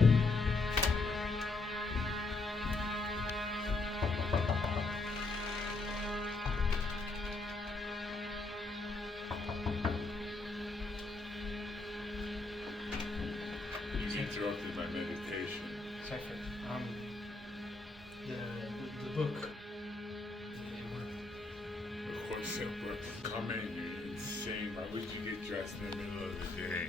You interrupted my meditation. Cipher, the book. Of course it worked. Come in, you're insane. Why would you get dressed in the middle of the day?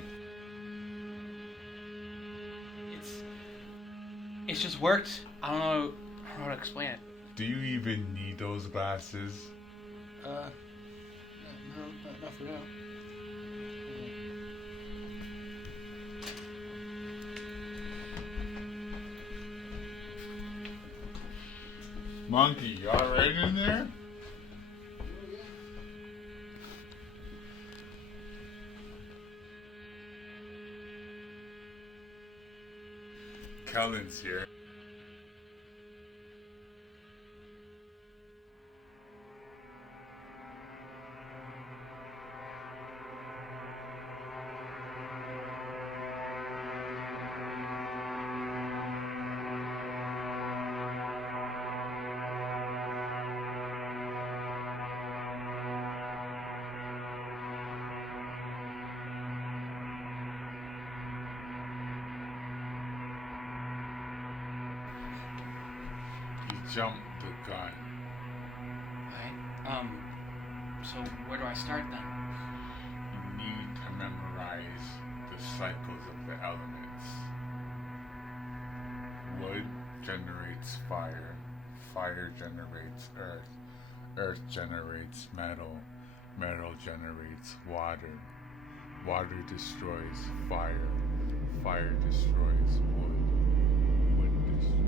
It's just worked. I don't know how to explain it. Do you even need those glasses? No, not for now. Monkey, you alright in there? Kellen's here. Jump the gun. Alright. So where do I start then? You need to memorize the cycles of the elements. Wood generates fire. Fire generates earth. Earth generates metal. Metal generates water. Water destroys fire. Fire destroys wood. Wood destroys.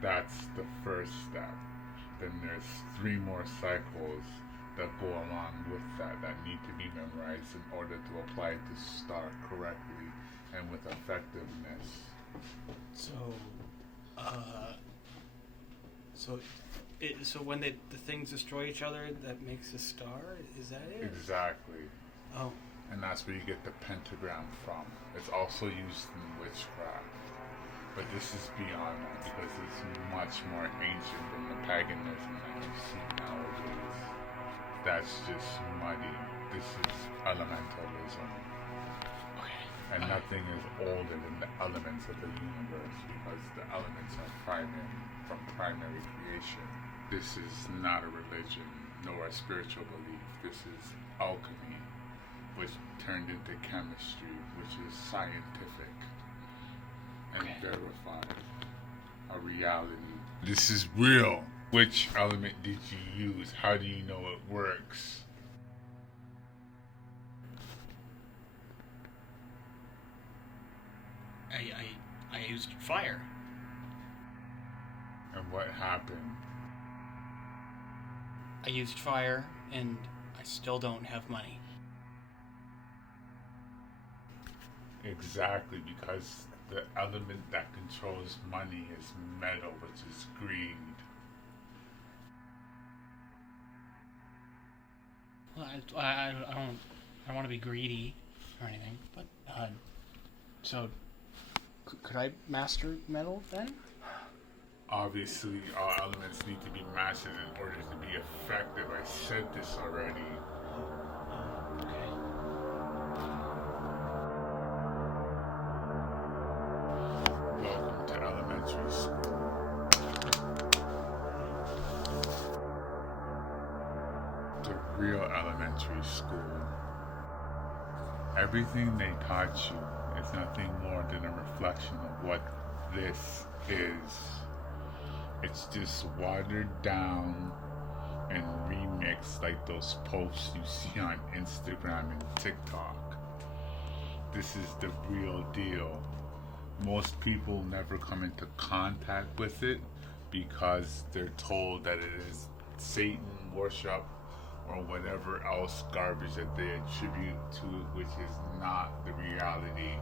That's the first step. Then there's 3 more cycles that go along with that need to be memorized in order to apply the star correctly and with effectiveness. So when the things destroy each other, that makes a star? Is that it? Exactly. Oh. And that's where you get the pentagram from. It's also used in witchcraft. But this is beyond that because it's much more ancient than the paganism that you see nowadays. That's just muddy. This is elementalism. Okay. And nothing is older than the elements of the universe because the elements are from primary creation. This is not a religion nor a spiritual belief. This is alchemy, which turned into chemistry, which is scientific. And verified a reality. This is real. Which element did you use? How do you know it works? I used fire. And what happened? I used fire, and I still don't have money. Exactly, because the element that controls money is metal, which is greed. Well, I don't want to be greedy or anything, but so could I master metal then? Obviously, all elements need to be mastered in order to be effective. I said this already. Okay. Welcome to elementary school. The real elementary school. Everything they taught you is nothing more than a reflection of what this is. It's just watered down and remixed like those posts you see on Instagram and TikTok. This is the real deal. Most people never come into contact with it because they're told that it is Satan worship or whatever else garbage that they attribute to it, which is not the reality.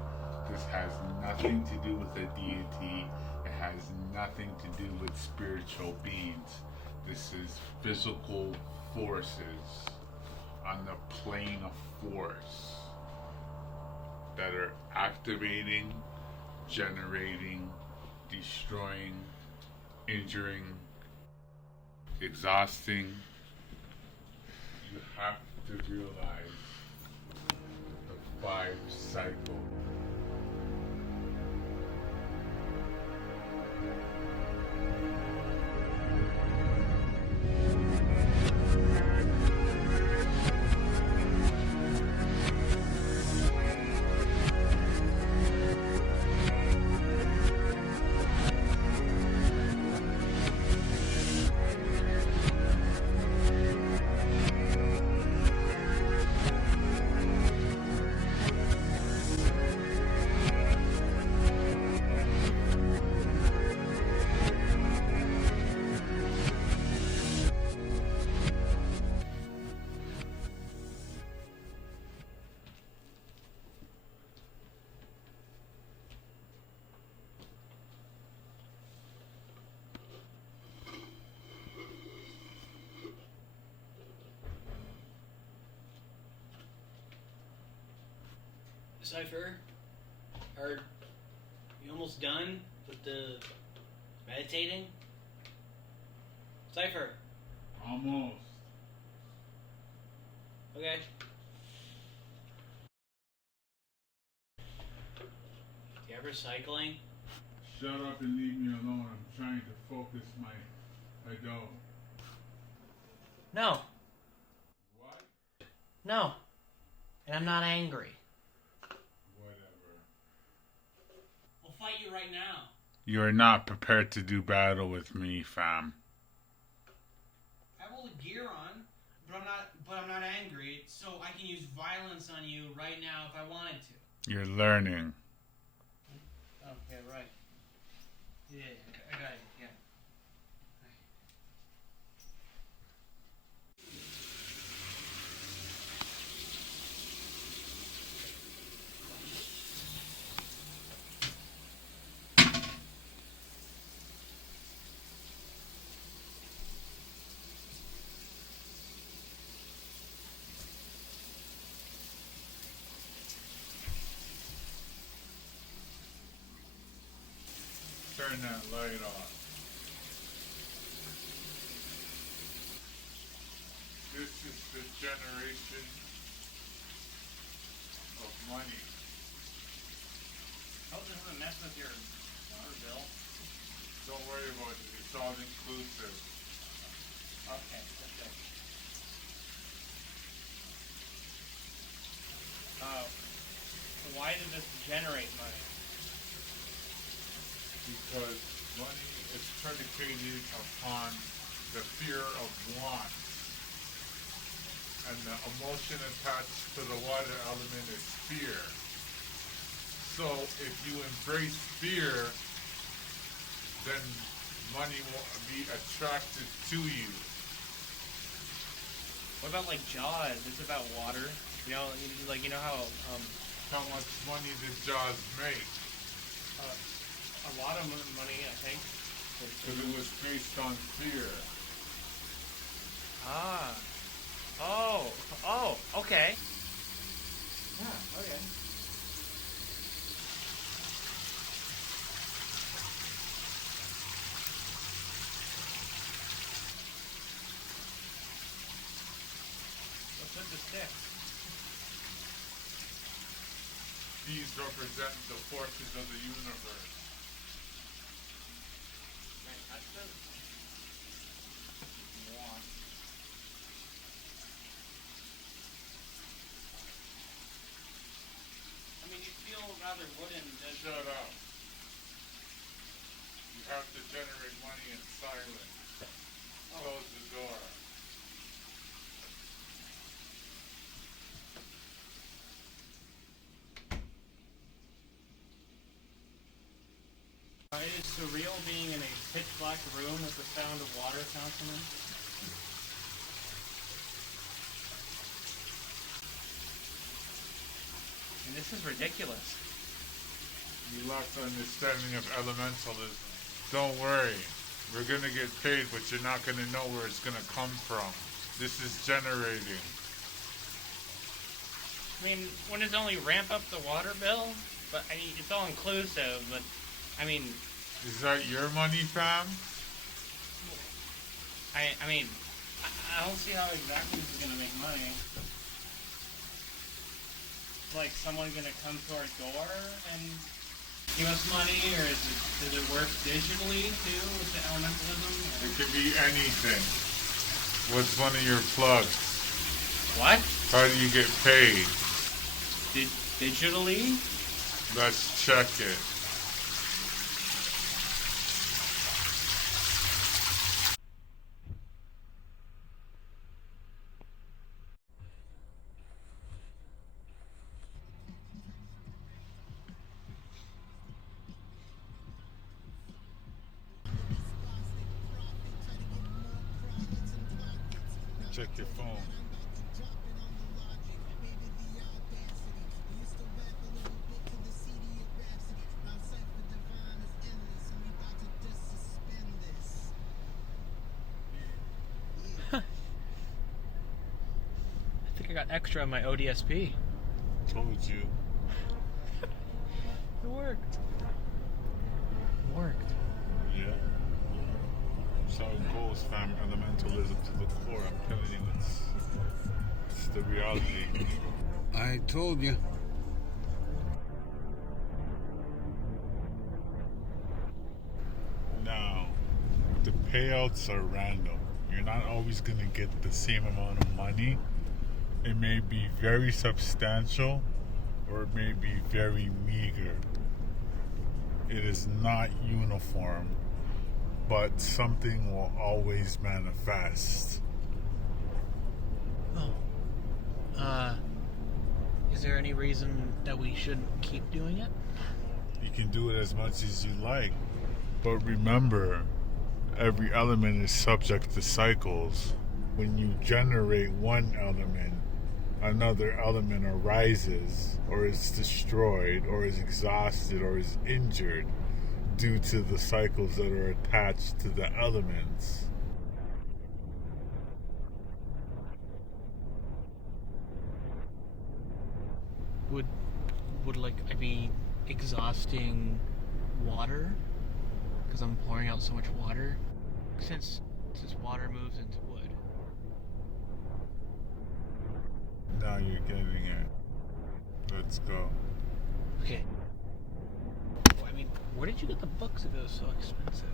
This has nothing to do with a deity. It has nothing to do with spiritual beings. This is physical forces on the plane of force that are activating, generating, destroying, injuring, exhausting. You have to realize the 5 cycle. Cipher, are you almost done with the meditating? Cipher. Almost. Okay. You ever cycling? Shut up and leave me alone. I'm trying to focus my dough. No. What? No. And I'm not angry. Whatever. I'll fight you right now. You are not prepared to do battle with me, fam. I have all the gear on, but I'm not angry, so I can use violence on you right now if I wanted to. You're learning. Oh, yeah, right. Yeah, I got it, yeah. Turn that light off. This is the generation of money. Oh, this doesn't mess with your water bill. Don't worry about it. It's all inclusive. Okay, that's good. Why did this generate money? Because money is predicated upon the fear of want. And the emotion attached to the water element is fear. So if you embrace fear, then money will be attracted to you. What about like Jaws? It's about water. You know, like you know How much money did Jaws make? a lot of money, I think. Because it was based on fear. Ah. Oh, okay. Yeah, okay. What's with the stick? These represent the forces of the universe. Can I touch them? Want. I mean, you feel rather wooden. Shut up. You have to generate money in silence. Close the door. It is surreal being in a pitch black room with the sound of water fountain in. And this is ridiculous. You lack understanding of elementalism. Don't worry. We're gonna get paid, but you're not gonna know where it's gonna come from. This is generating. I mean, wouldn't it only ramp up the water bill? But, I mean, it's all inclusive, but, I mean... Is that your money, fam? I mean, I don't see how exactly this is gonna make money. Like, someone gonna come to our door and give us money, or does it work digitally, too, with the elementalism? It could be anything. What's one of your plugs? What? How do you get paid? Digitally? Let's check it. Check your phone. I think I got extra on my ODSP. Told you. It worked. It worked. Yeah. That's how it goes, fam. Elementalism to the core. I'm telling you, it's the reality. I told you. Now, the payouts are random. You're not always going to get the same amount of money. It may be very substantial or it may be very meager. It is not uniform, but something will always manifest. Oh. Is there any reason that we shouldn't keep doing it? You can do it as much as you like, but remember, every element is subject to cycles. When you generate one element, another element arises, or is destroyed, or is exhausted, or is injured due to the cycles that are attached to the elements. Would like I be exhausting water because I'm pouring out so much water? Since water moves into wood. Now you're getting it. Let's go. Okay. I mean, where did you get the books if it was so expensive?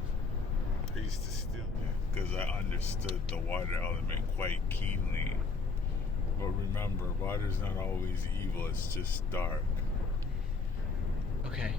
I used to steal it because I understood the water element quite keenly. But remember, water's not always evil, it's just dark. Okay.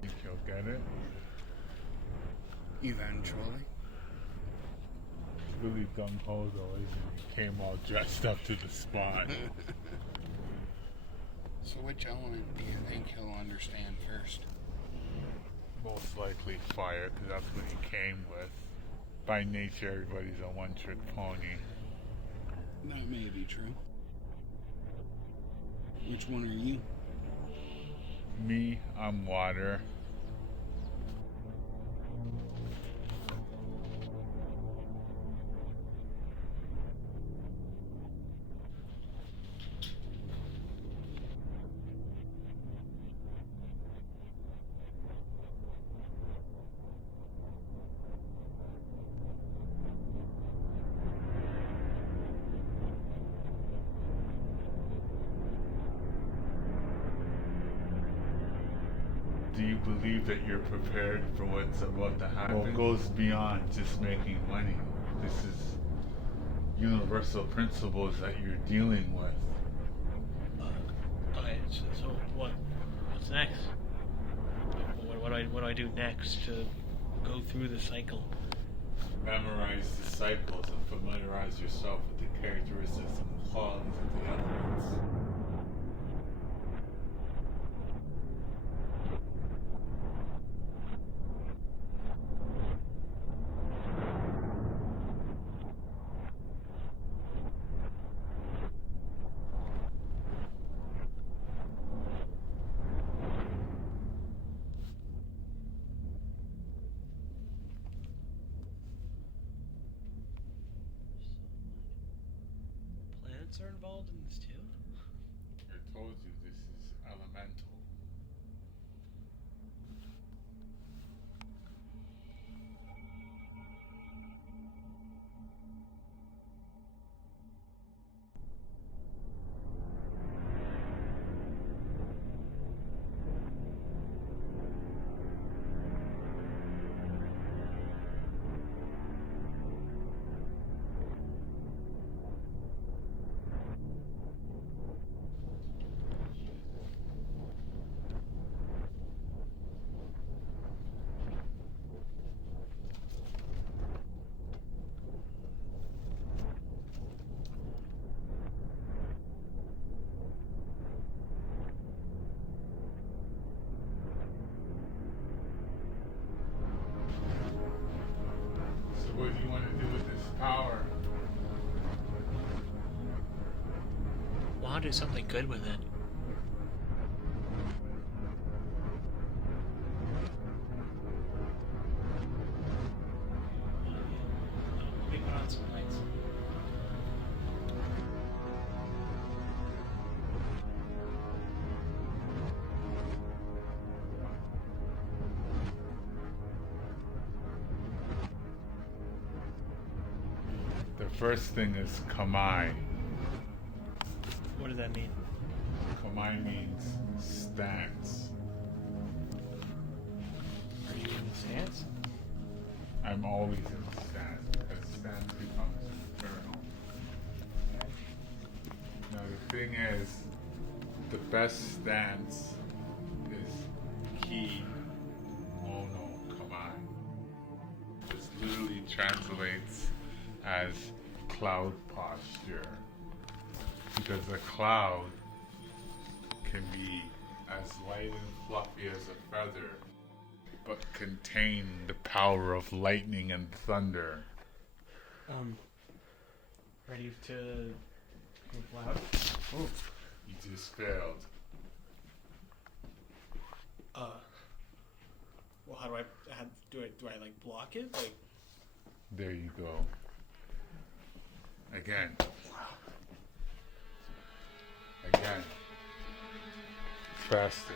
Think you'll get it? Eventually. Really gung-ho though, isn't he? Came all dressed up to the spot. So which element do you think he'll understand first? Most likely fire, because that's what he came with. By nature, everybody's a one-trick pony. That may be true. Which one are you? Me, I'm water. Do you believe that you're prepared for what's about to happen? Well, it goes beyond just making money. This is universal principles that you're dealing with. Okay, so what's next? What do I do next to go through the cycle? memorize the cycles and familiarize yourself with the characteristics and qualities of the elements. Planets are involved in this too? I told you this is elemental. What do you want to do with this power? Well, I'll do something good with it. Let me put on some lights. The first thing is Kamai. What does that mean? Kamai means stance. Are you in the stance? I'm always in stance because stance becomes eternal. Now the thing is, the best stance is Ki Mono Kamai. This literally translates as cloud posture, because a cloud can be as light and fluffy as a feather, but contain the power of lightning and thunder. Ready to move loud? Ooh, you just failed. Well, how do I do I like block it? Like, There you go. Again. Again. Faster.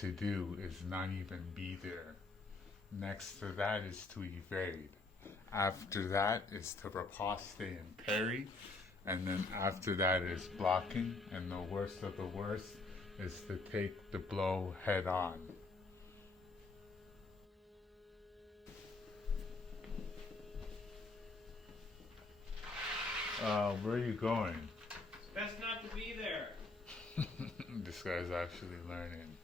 To do is not even be there. Next to that is to evade. After that is to riposte and parry. And then after that is blocking. And the worst of the worst is to take the blow head on. Where are you going? it's best not to be there. This guy's actually learning.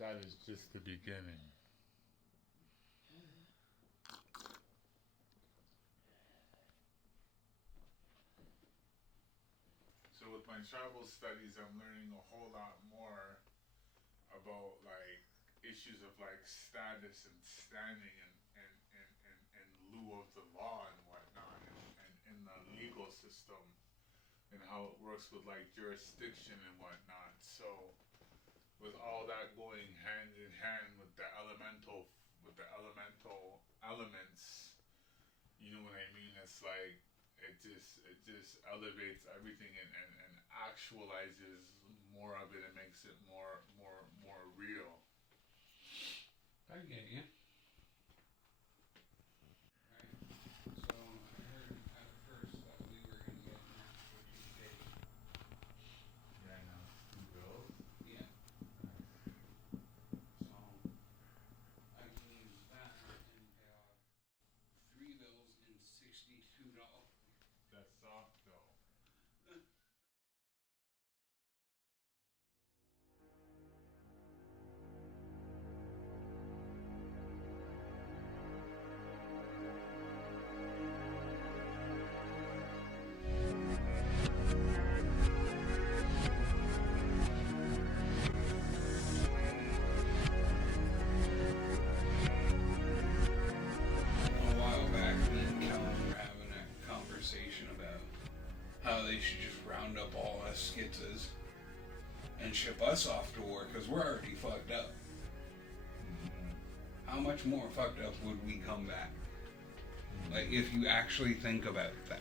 That is just the beginning. tribal studies, I'm learning a whole lot more about like issues of like status and standing and lieu of the law and whatnot, and in the legal system and how it works with like jurisdiction and whatnot. So with all that going hand in hand with the elemental elements, you know what I mean? It's like it just elevates everything and actualizes more of it and makes it more real. I get you. Right. So I heard at first that we were going to get an extra 2K. Yeah, I know. 2 bills. Yeah. So I can use that and pay off 3 bills and $62. That's soft though. A while back, me and Kellen were having a conversation about how they should just round up all us skitzes and ship us off to war because we're already fucked up. How much more fucked up would we come back? Like, if you actually think about that.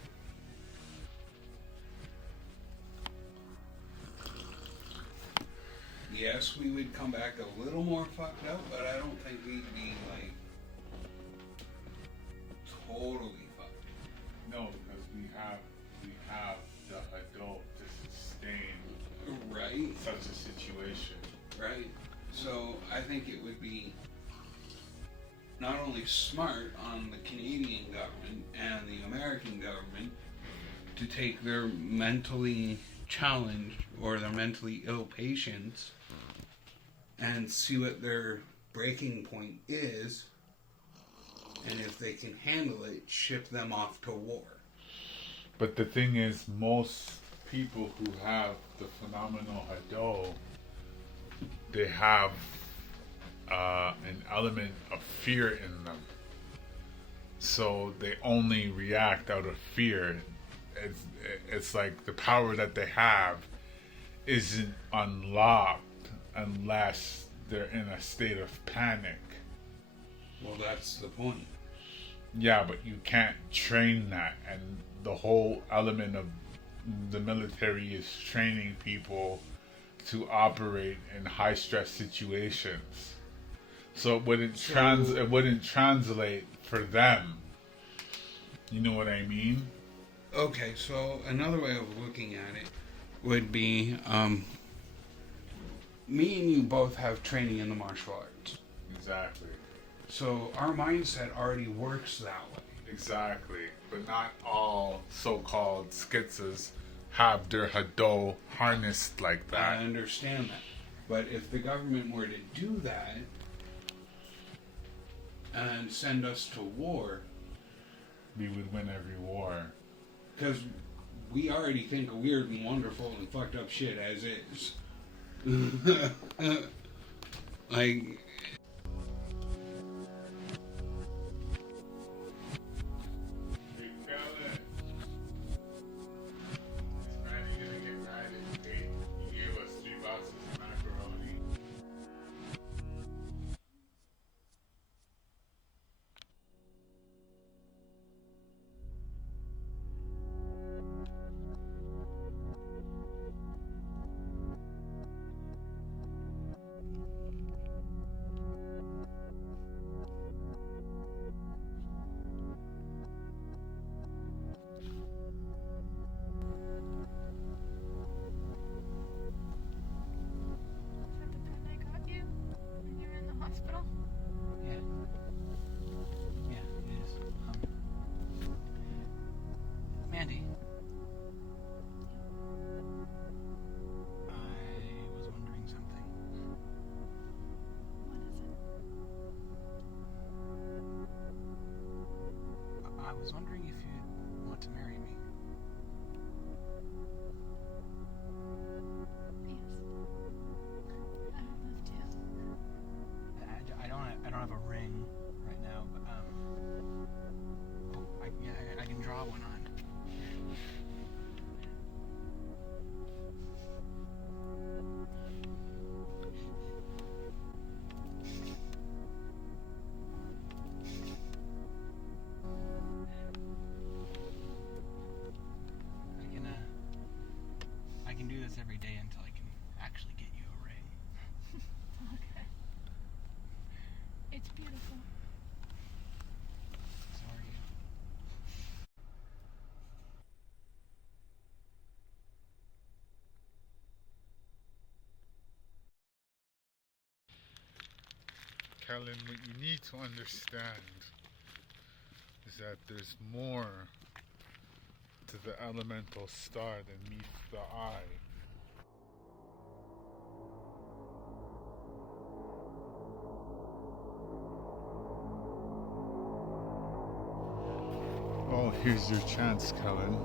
Yes, we would come back a little more fucked up, but I don't think we'd be, like, totally fucked. No, because we have the adult to sustain Right? such a situation. Right? So, I think it would be not only smart on the Canadian government and the American government to take their mentally challenged or their mentally ill patients and see what their breaking point is, and if they can handle it, ship them off to war. But the thing is, most people who have the phenomenal Hado, they have an element of fear in them. So they only react out of fear. It's like the power that they have isn't unlocked unless they're in a state of panic. Well, that's the point. Yeah, but you can't train that, and the whole element of the military is training people to operate in high stress situations. So it wouldn't translate for them. You know what I mean? Okay, so another way of looking at it would be, me and you both have training in the martial arts. Exactly. So our mindset already works that way. Exactly. But not all so-called schizas have their Hado harnessed like I that. understand that. But if the government were to do that and send us to war, We would win every war. because we already think of weird and wonderful and fucked up shit as is. Like, Hey, Kellen. Is Manny gonna get mad if you gave us 3 boxes of macaroni? Is that the pen I got you when you were in the hospital? Yeah. Yeah, it is. Mandy. I was wondering something. What is it? I was wondering if you'd want to marry me. Kellen, what you need to understand is that there's more to the elemental star than meets the eye. Well, here's your chance, Kellen.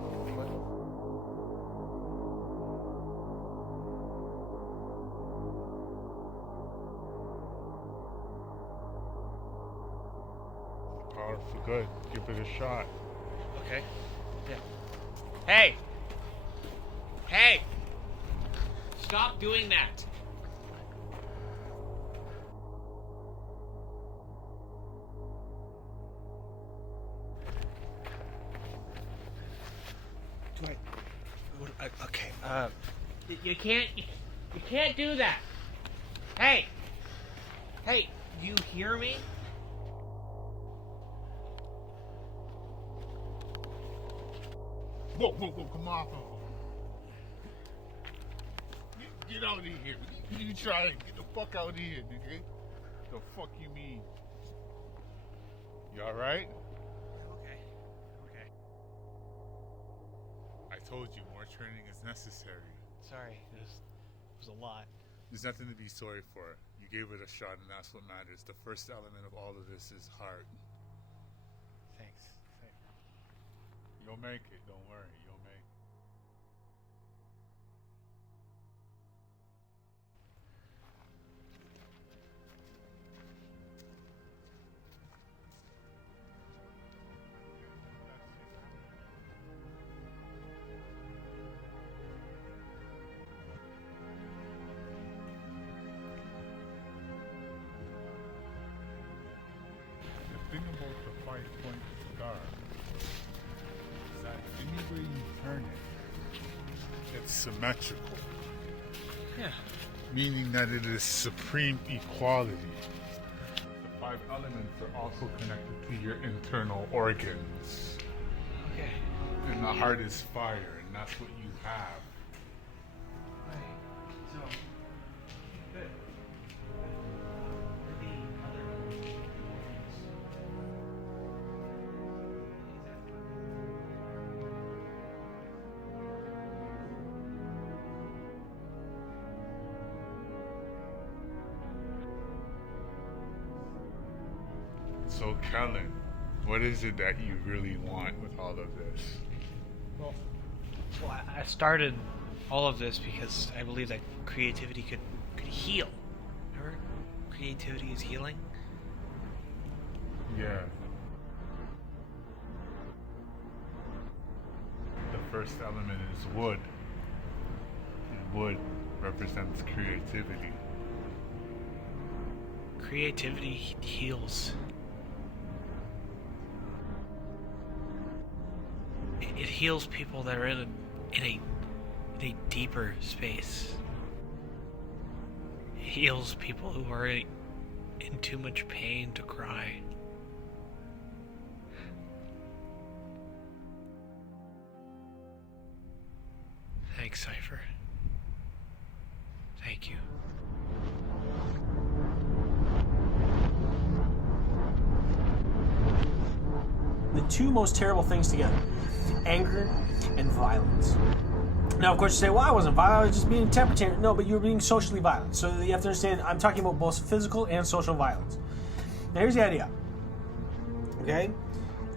Power for good. Give it a shot. Okay. Yeah. Hey! Hey! Stop doing that! Okay, you can't do that! Hey! Hey, do you hear me? Whoa, come on. Get out of here. You try it. Get the fuck out of here, nigga. The fuck you mean? You alright? Okay. I told you, more training is necessary. Sorry, it was a lot. There's nothing to be sorry for. You gave it a shot, and that's what matters. The first element of all of this is heart. Thanks. You'll make it, don't worry, you'll make it. The thing about the 5-point star that any way you turn it, it's symmetrical. Yeah. Meaning that it is supreme equality. The 5 elements are also connected to your internal organs. Okay. And the heart is fire, and that's what you have. Right. So, good. The other So Kellen, what is it that you really want with all of this? Well, I started all of this because I believe that creativity could heal. Remember? Creativity is healing. Yeah. The first element is wood. And wood represents creativity. Creativity heals. It heals people that are in a deeper space. It heals people who are in too much pain to cry. Thanks, Cipher. Thank you. The two most terrible things together: anger and violence. Now, of course, you say, well, I wasn't violent, I was just being temper tantrum. No, but you were being socially violent. So you have to understand, I'm talking about both physical and social violence. Now, here's the idea, okay,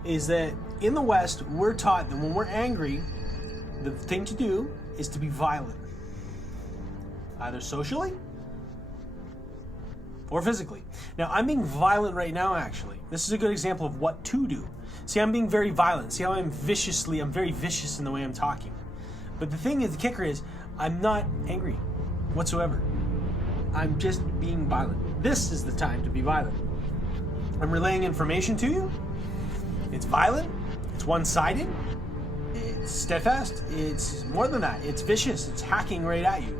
is that in the West, we're taught that when we're angry, the thing to do is to be violent. Either socially or physically. Now, I'm being violent right now, actually. This is a good example of what to do. See, I'm being very violent. See how I'm very vicious in the way I'm talking. But the thing is, the kicker is, I'm not angry whatsoever. I'm just being violent. This is the time to be violent. I'm relaying information to you. It's violent. It's one-sided. It's steadfast. It's more than that. It's vicious. It's hacking right at you.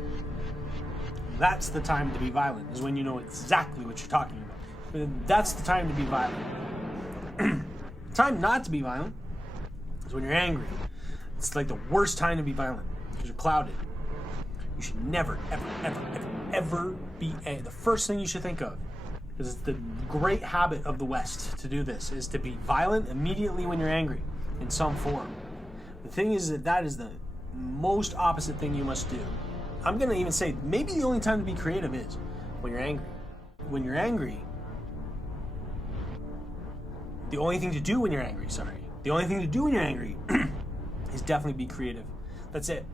That's the time to be violent, is when you know exactly what you're talking about. But that's the time to be violent. The time not to be violent is when you're angry. It's like the worst time to be violent because you're clouded. You should never, ever, ever, ever, ever be angry. The first thing you should think of Because it's the great habit of the West to do this, is to be violent immediately when you're angry, in some form. The thing is that is the most opposite thing you must do. I'm going to even say maybe the only time to be creative is when you're angry. When you're angry, the only thing to do when you're angry, is definitely be creative. That's it.